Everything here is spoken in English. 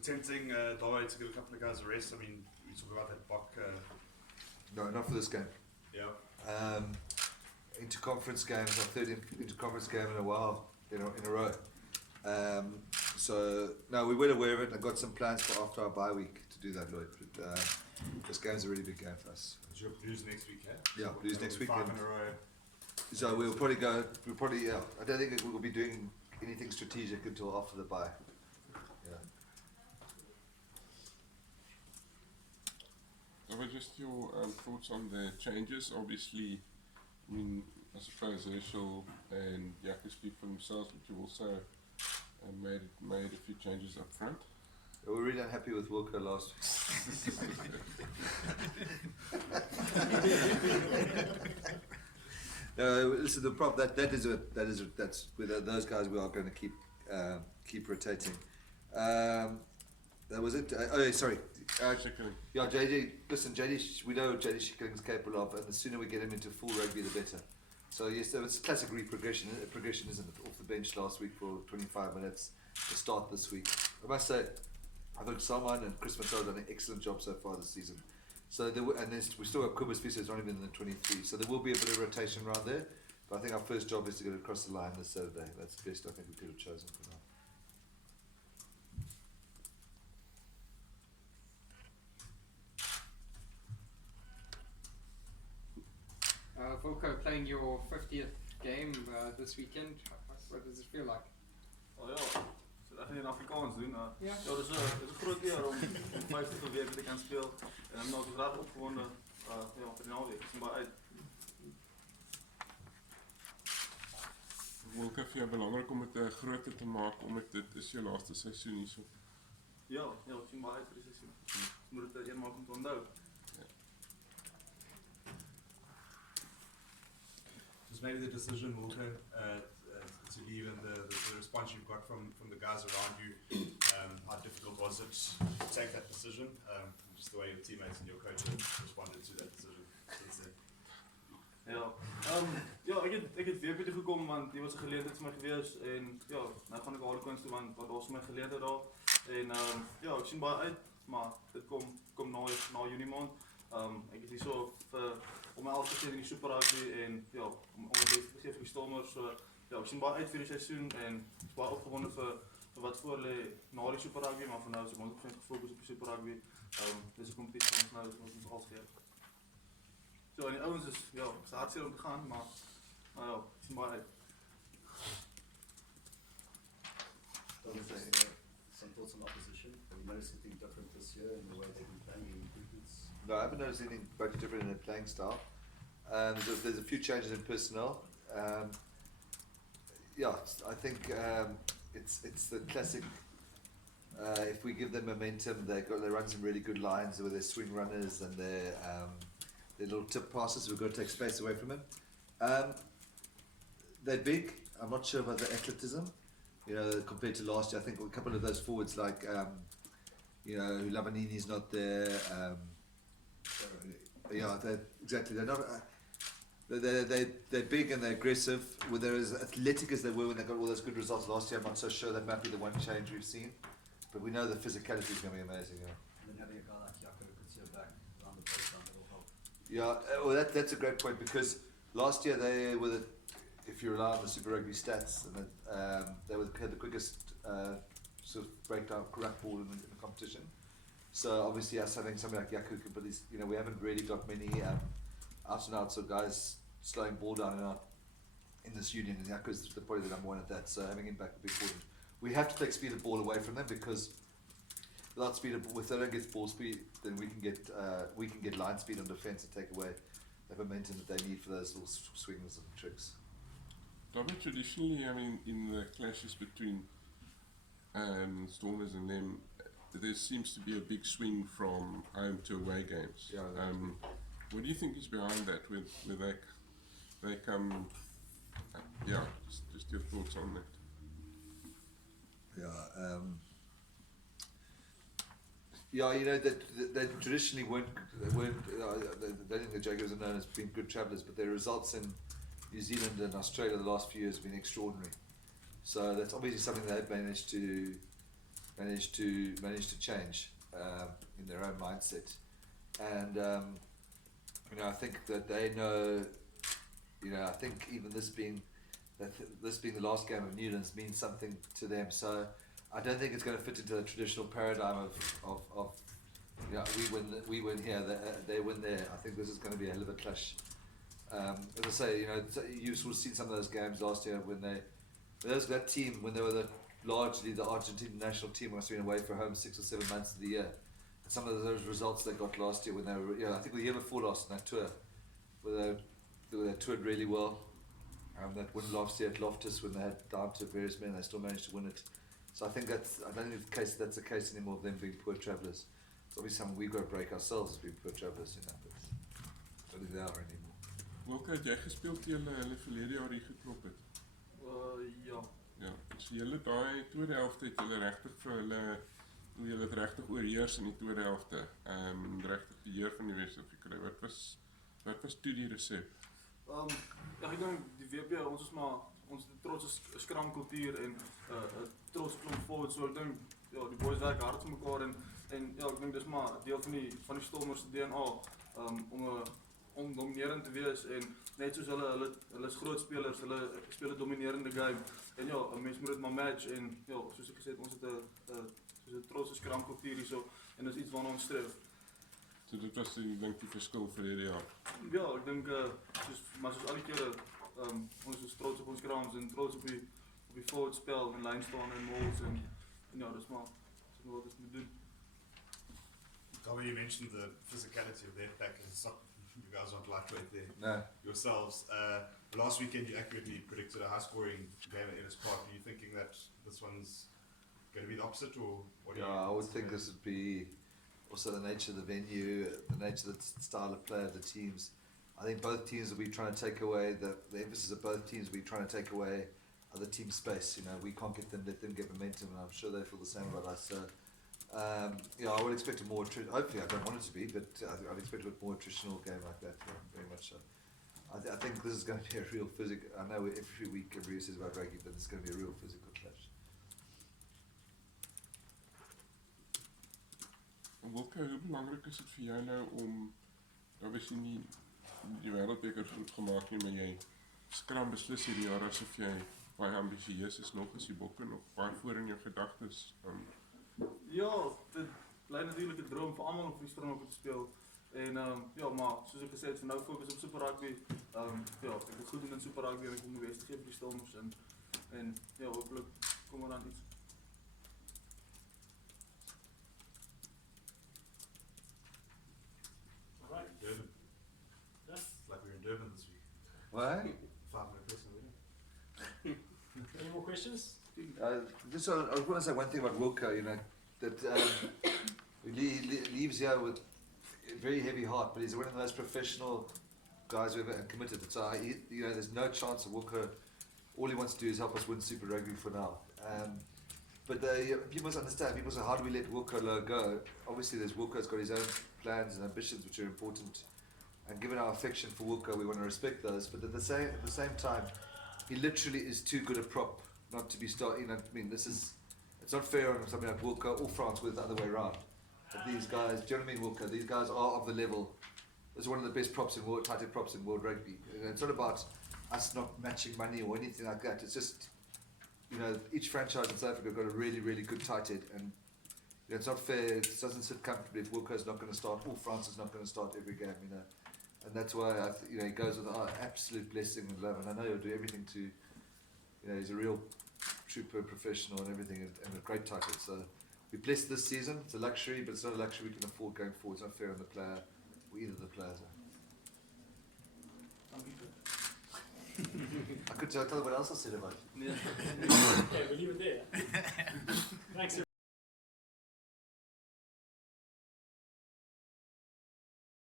it tempting, Dawe, to give a couple of guys a rest? I mean, we talk about that Bok. No, not for this game. Yeah. Inter-conference games, our third inter-conference game in a while, in a row. So, no, we were aware of it. I got some plans for after our bye week to do that, Lloyd. But this game's a really big game for us. But you're Blues next week, eh? Yeah, so Blues next week. 5 in a row. So we'll probably, yeah. I don't think we'll be doing anything strategic until after the bye. Yeah. So just your thoughts on the changes. Obviously, I mean, I suppose Herschel and Jaco speak for themselves, but you also made a few changes up front. We're really unhappy with Wilco last week. No, listen. The problem that's with those guys. We are going to keep rotating. That was it. Sorry. Yeah, JD. Listen, JD. We know JD Schickling's is capable of, and the sooner we get him into full rugby, the better. So yes, it's classic progression, isn't it? Off the bench last week for 25 minutes to start this week. I must say, I thought Salman and Chris Mattel done an excellent job so far this season. So we still have Kubas Fisa, who's not even in the 23. So there will be a bit of rotation around there. But I think our first job is to get across the line this Saturday. That's the best I think we could have chosen for now. Volko, playing your 50th game this weekend, what does it feel like? Oh ja, dat ga je in Afrikaans doen. Ja. Ja, dus het is een groot eer om 50 weken te gaan spelen. En ik ben ook graag opgewonden voor de naweek. Maar uit. Volker, vir jou belangrik om dit groter te maak, omdat dit is jou laaste seisoen hierso. Ja, ek sien baie uit vir die seisoen. Moet dit eenmaal om te onthou. Just maybe the decision, Wilco, to leave and the response you've got from the guys around you. How difficult was it to take that decision? Just the way your teammates and your coach responded to that decision since then. Ja, ek het weer bietjie gekom want dit was 'n geleentheid vir my gewees en ja, nou gaan ek Harlequins toe want daar's my geleentheid daar en ja, ek sien baie uit, maar dit kom na Junie maand. Ek is hier so om my altyd in die Super Rugby en ja, om my beste te gee vir die Stormers. So ja, ek sien baie uit vir die seisoen en ek is baie opgewonde vir wat voor lê na die Super Rugby, maar vir nou is ek 100% gefokus op die Super Rugby. Dis 'n kompetisie wat nou ons al gee. So en die ouens is ja, ek's hartseer om te gaan, maar ja, ek sien baie uit. Some thoughts on opposition? Have you noticed anything different this year in the way they've been playing, any improvements? No, I haven't noticed anything much different in their playing style. There's a few changes in personnel. Yeah, I think it's the classic. If we give them momentum, they run some really good lines with their swing runners and their little tip passes. We've got to take space away from them. They're big. I'm not sure about the athleticism. You know, compared to last year, I think a couple of those forwards like, Lavanini's not there. Yeah, exactly. They're not. They're big and they're aggressive. Where they're as athletic as they were when they got all those good results last year, I'm not so sure that might be the one change we've seen. But we know the physicality is going to be amazing. Yeah. And then having a guy like Jaco who could see it back around the baseline, that'll help. Yeah, well, that's a great point because last year they were, if you rely on the Super Rugby stats, and they had the quickest sort of breakdown correct ball in the competition. So obviously, us having somebody like Jaco, but we haven't really got many out and outs of guys slowing ball down in this union, and Jaco's probably the number one at that. So having him back would be important. We have to take speed of ball away from them because without speed of ball, if they don't get ball speed, then we can get line speed on defence and take away the momentum that they need for those little swings and tricks. Dobby, traditionally, I mean, in the clashes between Stormers and them, there seems to be a big swing from home to away games. Yeah, what do you think is behind that? Where they come? Just your thoughts on that. They traditionally weren't. I don't think the Jaguars are known as being good travellers, but their results in New Zealand and Australia the last few years have been extraordinary. So that's obviously something they've managed to managed to change in their own mindset, and I think that they know. I think even this being the last game of Newlands means something to them. So I don't think it's going to fit into the traditional paradigm of we win here, they win there. I think this is going to be a hell of a clash. As I say, you sort of seen some of those games last year when that team, when they were largely the Argentine national team, must have been away for home 6 or 7 months of the year. And some of those results they got last year when they were, I think the year before last on that tour, where they toured really well. That win last year at Loftus when they had down to various men, they still managed to win it. So I don't think that's the case anymore of them being poor travellers. It's obviously something we've got to break ourselves as being poor travellers, but I don't think they are anymore. Welke het jy gespeel teen hulle verlede jaar hier geklop het? Ja. Ja, so julle daai tweede helfte het julle regtig vir hulle hoe julle het regtig oorheers in die tweede helfte. Regtig die heer van die wedstryd gekry. Wat was toe die resep? Ek dink die WP ons is maar ons trots skram kultuur en trots klomp forward, so ek dink die boys werk hard vir mekaar en ek dink dis maar deel van die Stormers se DNA om dominerend te wees en net soos hulle is groot spelers, hulle speel 'n dominerende game en 'n mens moet dit maar match en soos ek gesê het ons het 'n trots skram kultuur hierso en dis iets waarna ons streef. So dit was die verskil vir hierdie jaar. Ja, ek dink soos al die kere ons is trots op ons krams en trots op die forward spel en lyn staan en mauls en dis maar wat ons moet doen. Gary, you mentioned the physicality of their package. It's not, you guys aren't lightweight there No. yourselves. Last weekend you accurately predicted a high-scoring game at Ellis Park. Are you thinking that this one's going to be the opposite, or what do you? I would think this would be also the nature of the venue, the nature of the style of play of the teams. I think both teams will be trying to take away the emphasis of both teams will be trying to take away other team space. We can't let them get momentum, and I'm sure they feel the same about us. So, I would expect a more. Hopefully, I don't want it to be, but I'd expect a more traditional game like that. Yeah, very much so. I think this is going to be a real physical. I know every week everybody says about rugby, but it's going to be a real physical clash. Wilke, hoe belangrik is dit vir jou nou om obviously nie die wêreldbeker goed gemaak nie, maar jy skram beslis hierdie jaar asof jy baie ambisieus is nog as die bokke nog baie voor in jou gedagtes. Ja, dit bly natuurlik 'n droom vir almal om vir die Springbokke te speel. En maar soos ek gesê het, vir nou fokus op Super Rugby. Ek het goed doen in Super Rugby en ek wil my bes te gee vir die Stormers en hopelik kom dan iets. Durban. It's like we're in Durban this week. What? 5-minute person meeting. Any more questions? I want to say one thing about Wilco, that he leaves here with a very heavy heart, but he's one of the most professional guys we've ever committed. So, there's no chance of Wilco. All he wants to do is help us win Super Rugby for now. But people must understand, people say, how do we let Wilco go? Obviously, Wilco's got his own plans and ambitions which are important. And given our affection for Wilco, we want to respect those. But at the same time, he literally is too good a prop not to be starting. It's not fair on something like Wilco or France with the other way around. But these guys, do you know what I mean, Wilco? These guys are of the level. This is one of the best props in tighted props in world rugby. It's not about us not matching money or anything like that. It's just, each franchise in South Africa got a really, really good tight head, and it's not fair. It doesn't sit comfortably if Wilco's not going to start or France is not going to start every game, and that's why he goes with our absolute blessing and love. And I know he'll do everything to, he's a real trooper, professional, and everything, and a great tight head. So we're blessed this season. It's a luxury, but it's not a luxury we can afford going forward. It's not fair on the player or either of the players. I could tell what else I said about it. Okay, we'll leave it there. Thanks.